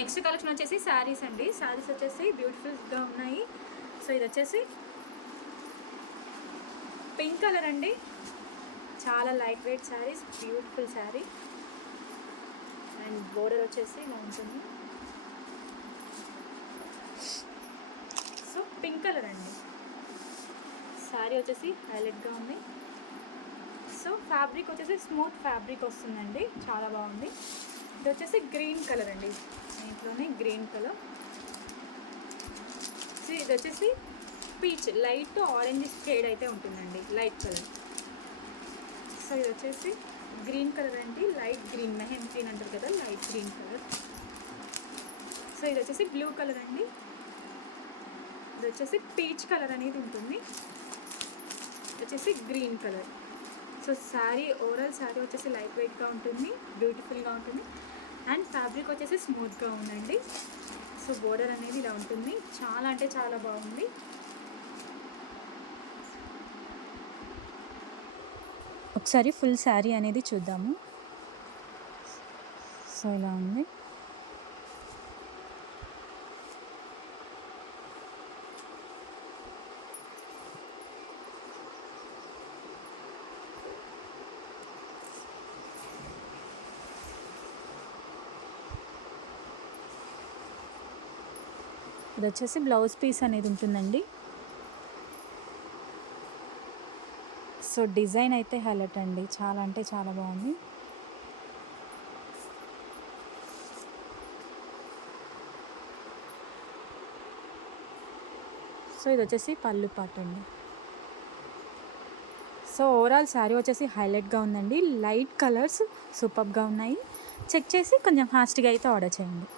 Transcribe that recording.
Next collection వచ్చేసి శారీస్ అండి. శారీస్ వచ్చేసి బ్యూటిఫుల్గా ఉన్నాయి. సో ఇది వచ్చేసి పింక్ కలర్ అండి, చాలా లైట్ వెయిట్ శారీస్, బ్యూటిఫుల్ శారీ. అండ్ బోర్డర్ వచ్చేసి ఇలా ఉంటుంది. సో పింక్ కలర్ అండి, శారీ వచ్చేసి హైలైట్గా ఉంది. సో ఫ్యాబ్రిక్ వచ్చేసి స్మూత్ ఫ్యాబ్రిక్ వస్తుందండి, చాలా బాగుంది. ఇది వచ్చేసి గ్రీన్ కలర్ అండి, దీంట్లోనే గ్రీన్ కలర్. సో ఇది వచ్చేసి పీచ్ లైట్ ఆరెంజ్ షేడ్ అయితే ఉంటుందండి, లైట్ కలర్. సో ఇది వచ్చేసి గ్రీన్ కలర్ అండి, లైట్ గ్రీన్, మెహందీ గ్రీన్ అంటారు కదా, లైట్ గ్రీన్ కలర్. సో ఇది వచ్చేసి బ్లూ కలర్ అండి, ఇది వచ్చేసి పీచ్ కలర్ అనేది ఉంటుంది. ఇది వచ్చేసి గ్రీన్ కలర్. సో శారీ ఓవరాల్ శారీ వచ్చేసి లైట్ వెయిట్గా ఉంటుంది, బ్యూటిఫుల్గా ఉంటుంది. అండ్ ఫ్యాబ్రిక్ వచ్చేసి స్మూత్గా ఉందండి. సో బోర్డర్ అనేది ఇలా ఉంటుంది, చాలా అంటే చాలా బాగుంది. ఒకసారి ఫుల్ శారీ అనేది చూద్దాము. సో ఇలా ఉంది. ఇది వచ్చేసి బ్లౌజ్ పీస్ అనేది ఉంటుందండి. సో డిజైన్ అయితే హైలైట్ అండి, చాలా అంటే చాలా బాగుంది. సో ఇది వచ్చేసి పళ్ళు పాట అండి. సో ఓవరాల్ శారీ వచ్చేసి హైలైట్గా ఉందండి, లైట్ కలర్స్ సూపర్గా ఉన్నాయి. చెక్ చేసి కొంచెం ఫాస్ట్గా అయితే ఆర్డర్ చేయండి.